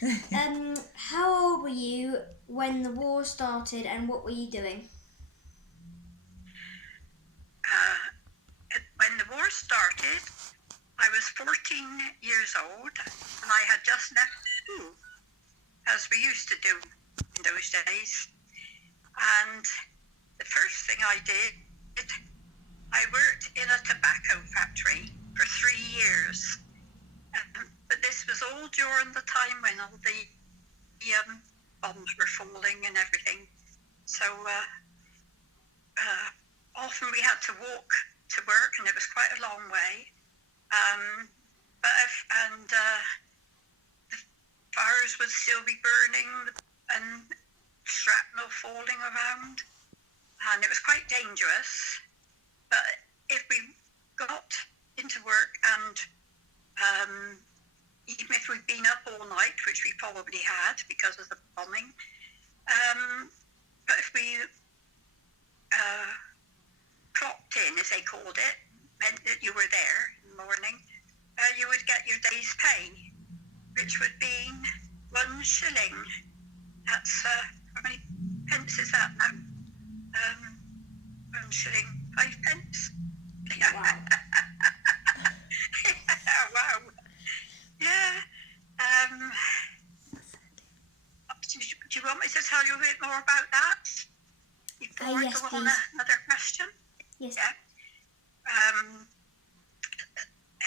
How old were you when the war started, and what were you doing? When the war started, I was 14 years old and I had just left school, as we used to do in those days. And the first thing I did, I worked in a tobacco factory for 3 years. But this was all during the time when all the bombs were falling and everything. So often we had to walk to work, and it was quite a long way. The fires would still be burning and shrapnel falling around, and it was quite dangerous. But if we got into work and even if we'd been up all night, which we probably had because of the bombing, but if we clocked in, as they called it, meant that you were there in the morning, you would get your day's pay, which would be 1 shilling. That's, how many pence is that now? 1 shilling, 5 pence? Wow. Yeah, wow. Yeah. Do you want me to tell you a bit more about that before I Yes, go on please. another question? Yes. Yeah.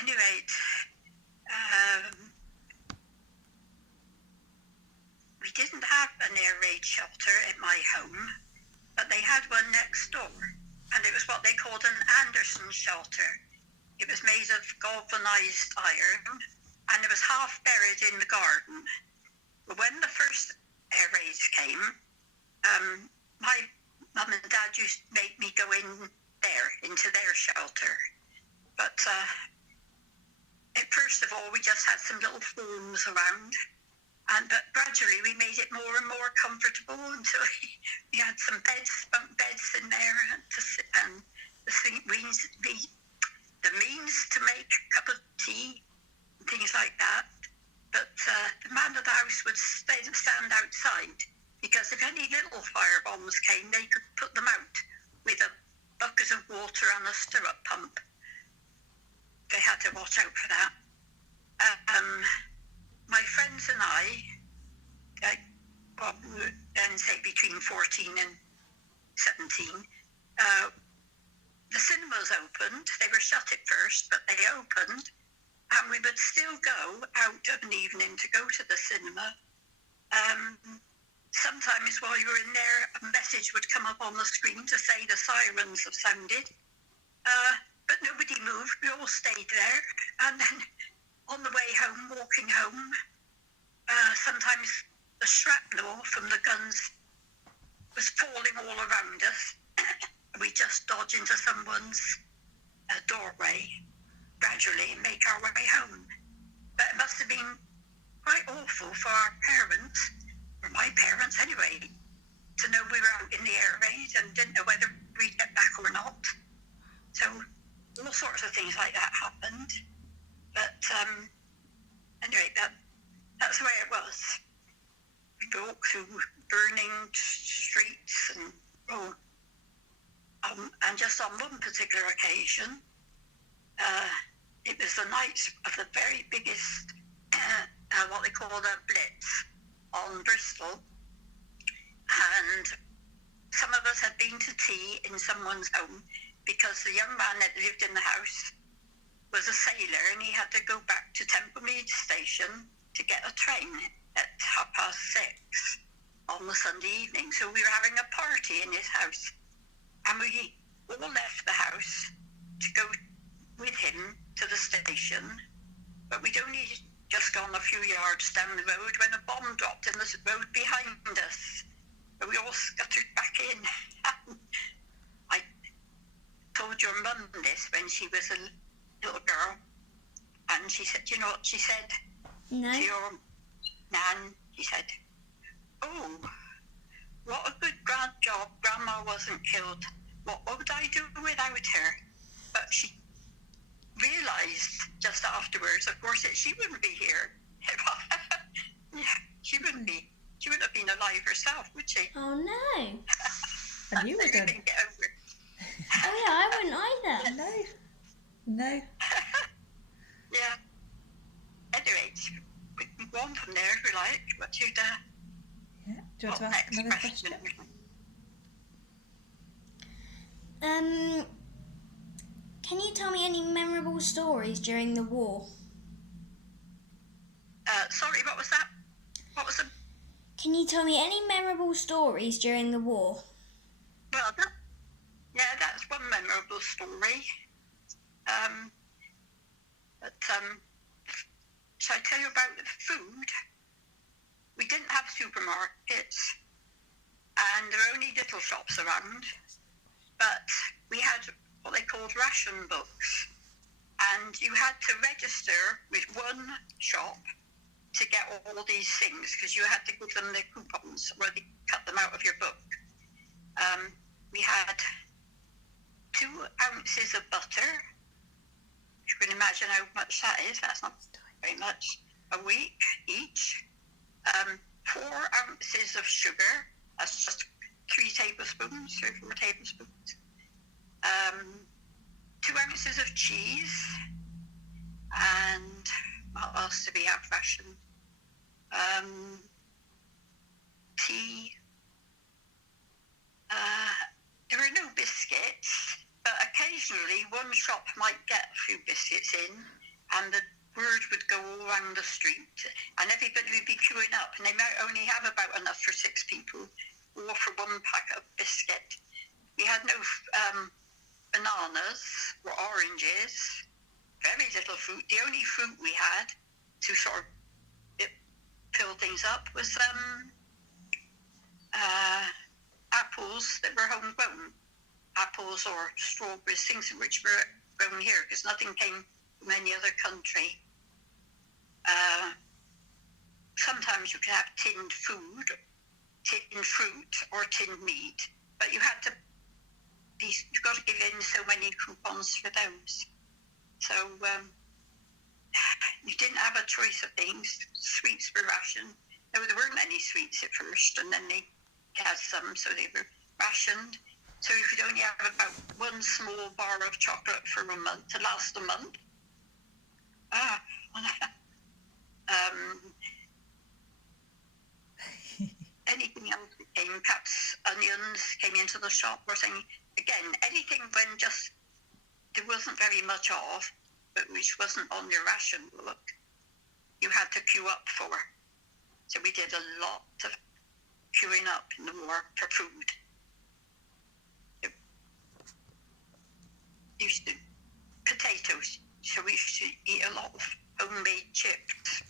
Anyway, we didn't have an air raid shelter in my home, but they had one next door, and it was what they called an Anderson shelter. It was made of galvanized iron, and it was half buried in the garden. But when the first air raids came, my mum and dad used to make me go in there, into their shelter. But first of all, we just had some little forms around, but gradually we made it more and more comfortable until we had some bunk beds in there, and the means to make a cup of tea and things like that. But the man of the house would stand outside, because if any little fire bombs came, they could put them out with a bucket of water and a stirrup pump. They had to watch out for that. My friends and I, then say between 14 and 17, the cinemas opened. They were shut at first, but they opened, and we would still go out of an evening to go to the cinema. Sometimes while you were in there, a message would come up on the screen to say the sirens have sounded, but nobody moved. We all stayed there, and then on the way home, walking home, sometimes the shrapnel from the guns was falling all around us. We just dodge into someone's doorway gradually and make our way home. But it must have been quite awful for our parents, or my parents anyway, to know we were out in the air raid and didn't know whether we'd get back or not. So all sorts of things like that happened. But anyway, that's the way it was. We walked through burning streets, and just on one particular occasion, it was the night of the very biggest, what they call a blitz on Bristol, and some of us had been to tea in someone's home, because the young man that lived in the house was a sailor, and he had to go back to Templemead station to get a train at 6:30 on the Sunday evening. So we were having a party in his house, and we all left the house to go with him to the station, but we'd only just gone a few yards down the road when a bomb dropped in the road behind us. And we all scuttered back in. I told your mum this when she was a little girl, and she said, you know what she said? No. To your nan, she said, "Oh, what a good grand job, Grandma wasn't killed. What would I do without her?" But she realised just afterwards, of course, that she wouldn't be here. Yeah. She wouldn't have been alive herself, would she? Oh no. And you So wouldn't. didn't get over it. Oh yeah, I wouldn't either. No. Yeah. Anyway, we can go on from there if we like. What you'd Yeah. Do you want to ask next another question? Can you tell me any memorable stories during the war? Sorry, what was that? What was the... Can you tell me any memorable stories during the war? Well, that's one memorable story. Shall I tell you about the food? We didn't have supermarkets, and there were only little shops around, but we had what they called ration books, and you had to register with one shop to get all these things, because you had to give them their coupons, or they cut them out of your book. We had 2 ounces of butter. You can imagine how much that is. That's not very much. A week each. 4 ounces of sugar. That's just 3 tablespoons, 3 or 4 tablespoons. 2 ounces of cheese. And what else do we have rationed? Tea. There were no biscuits, but occasionally one shop might get a few biscuits in, and the word would go all around the street, and everybody would be queuing up, and they might only have about enough for 6 people, or for 1 pack of biscuit. We had no bananas or oranges, very little fruit. The only fruit we had to sort of fill things up was apples that were homegrown, apples or strawberries, things which were grown here, because nothing came from any other country. Sometimes you could have tinned food, tinned fruit, or tinned meat, but you've got to give in so many coupons for those. So you didn't have a choice of things. Sweets were rationed. No, there weren't any sweets at first, and then they had some, so they were rationed. So you could only have about 1 small bar of chocolate for a month, to last a month. Anything else that came, perhaps onions came into the shop or something. Again, anything when just there wasn't very much of, but which wasn't on your ration book, you had to queue up for. So we did a lot of queuing up in the war for food. Used to potatoes, so we used to eat a lot of homemade chips.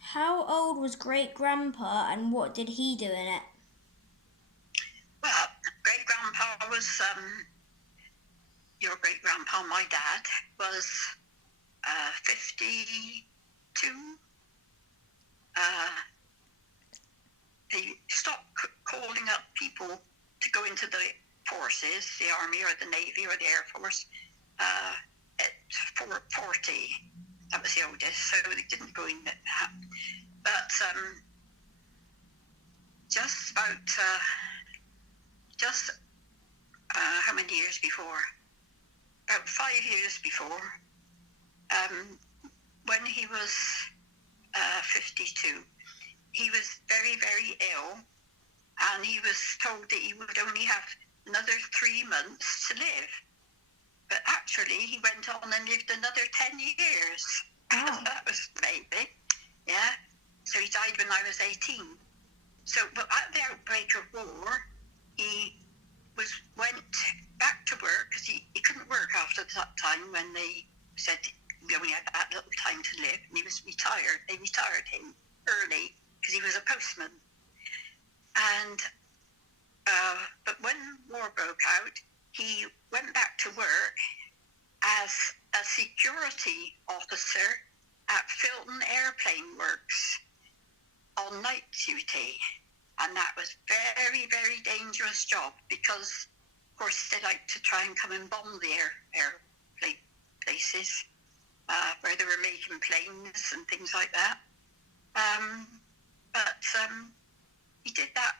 How old was Great Grandpa, and what did he do in it? Well, Great Grandpa was your Great Grandpa. My dad was 52. He stopped calling up people to go into the forces, the Army or the Navy or the Air Force, at 40. That was the oldest, so they didn't go in that. But just about, how many years before? About 5 years before, when he was 52, he was very, very ill, and he was told that he would only have another 3 months to live. But actually, he went on and lived another 10 years. Oh. That was amazing. Yeah. So he died when I was 18. So, but at the outbreak of war, he went back to work, because he couldn't work after that time when they said we only had that little time to live, and he was retired. They retired him early because he was a postman. And but when war broke out, he went back to work as a security officer at Filton Airplane Works on night duty. And that was very, very dangerous job, because, of course, they like to try and come and bomb the airplane places. where they were making planes and things like that. But he did that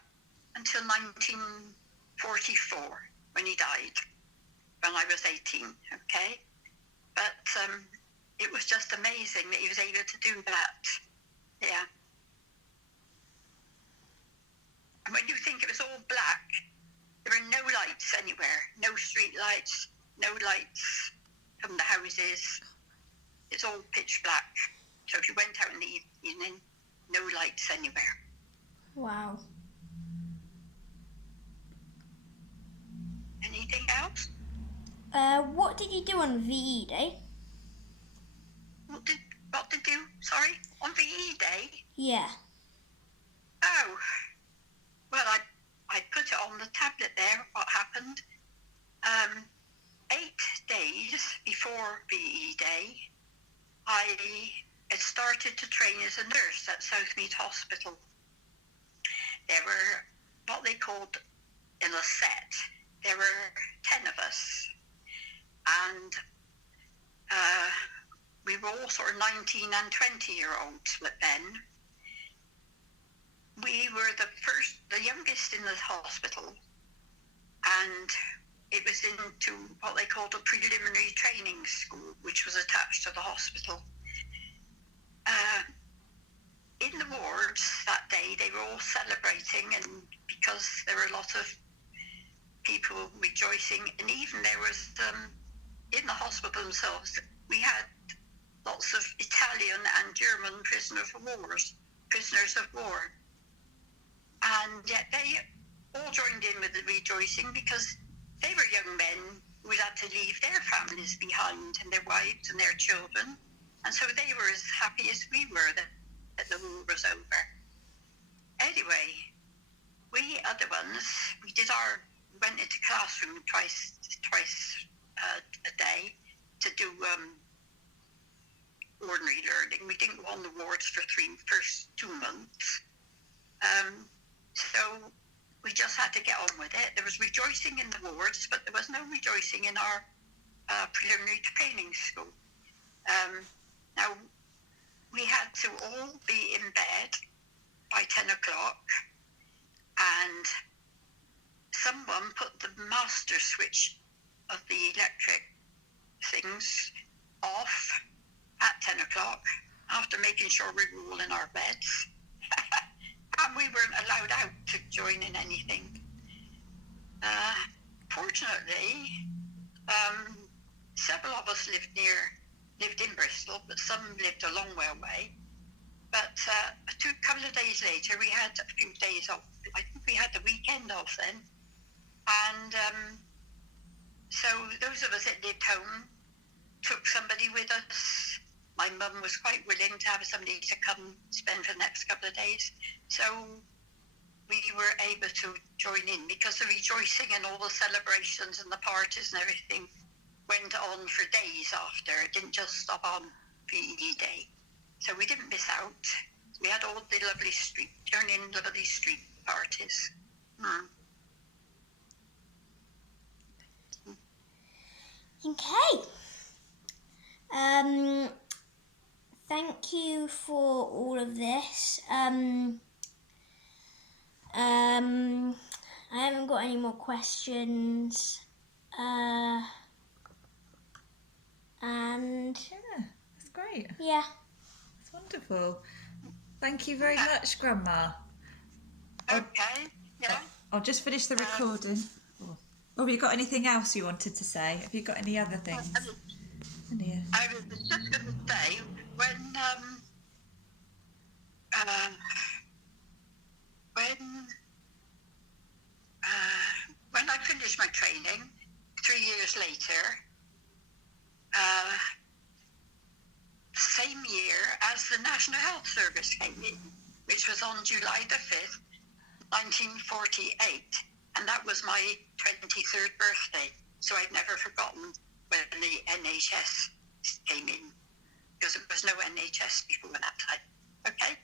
until 1944, when he died, when I was 18, okay? But it was just amazing that he was able to do that. Yeah. And when you think it was all black, there were no lights anywhere, no street lights, no lights from the houses. It's all pitch black. So if you went out in the evening, no lights anywhere. Wow. Anything else? What did you do on VE Day? What did you, sorry, on VE Day? Yeah. Oh, well, I put it on the tablet there, what happened. 8 days before VE Day, I had started to train as a nurse at Southmead Hospital. There were what they called in a set. There were 10 of us, and we were all sort of 19 and 20-year-olds then. We were the youngest in the hospital, and it was into what they called a preliminary training school, which was attached to the hospital. In the wards that day, they were all celebrating, and because there were a lot of people rejoicing, and even there was, in the hospital themselves, we had lots of Italian and German prisoners of war. And yet they all joined in with the rejoicing because they were young men who had to leave their families behind and their wives and their children. And so they were as happy as we were that the war was over. Anyway, we other ones, we went into classroom twice a day to do ordinary learning. We didn't go on the wards for first 2 months. So we just had to get on with it. There was rejoicing in the wards, but there was no rejoicing in our preliminary training school. Now, we had to all be in bed by 10 o'clock, and someone put the master switch of the electric things off at 10 o'clock after making sure we were all in our beds. And we weren't allowed out to join in anything. Fortunately, several of us lived in Bristol, but some lived a long way away. But a couple of days later, we had a few days off. I think we had the weekend off then. And so those of us that lived home took somebody with us. My mum was quite willing to have somebody to come spend the next couple of days. So we were able to join in because the rejoicing and all the celebrations and the parties and everything went on for days after. It didn't just stop on VE Day. So we didn't miss out. We had all the lovely street parties. Okay. Thank you for all of this. I haven't got any more questions. And Yeah, that's great. yeah. That's wonderful. Thank you very much, Grandma. Okay, yeah. I'll just finish the recording. Have you got anything else you wanted to say? Have you got any other things? I was just going to say, when I finished my training 3 years later, same year as the National Health Service came in, which was on July the 5th, 1948, and that was my 23rd birthday. So I've never forgotten when the NHS came in, because there was no NHS before that time. Okay?